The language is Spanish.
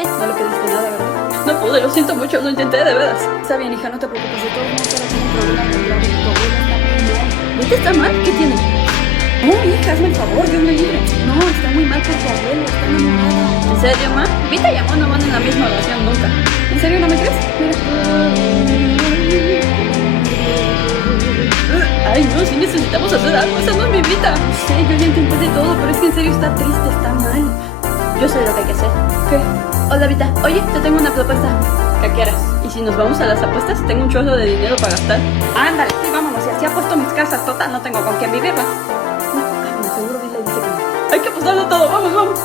bien. No le pediste nada, ¿verdad? No pude, lo siento mucho, lo intenté de veras. Está bien, hija, no te preocupes, de todos modos ahora tengo un problema muy grave. Tu abuela está muy mal. ¿Viste? ¿Está mal? ¿Qué tiene? No, hija, hazme el favor, Dios me libre. No, está muy mal por tu abuelo, está enamorada. ¿En serio, ma? Vita y amor no van en la misma oración nunca. ¿En serio no me crees? Ay, no, sí necesitamos hacer algo, esa no es mi Vita. No sé, yo ya intenté de todo, pero es que en serio está triste, está mal. Yo sé lo que hay que hacer. ¿Qué? Hola, Vita. Oye, te tengo una propuesta. ¿Qué quieres? ¿Y si nos vamos a las apuestas? Tengo un chorro de dinero para gastar. Ándale, sí, vámonos. Y así apuesto mis casas. Total, no tengo con quién vivirlas. Ay, seguro Vita dice que no. Hay que apostarlo todo. Vamos, vamos.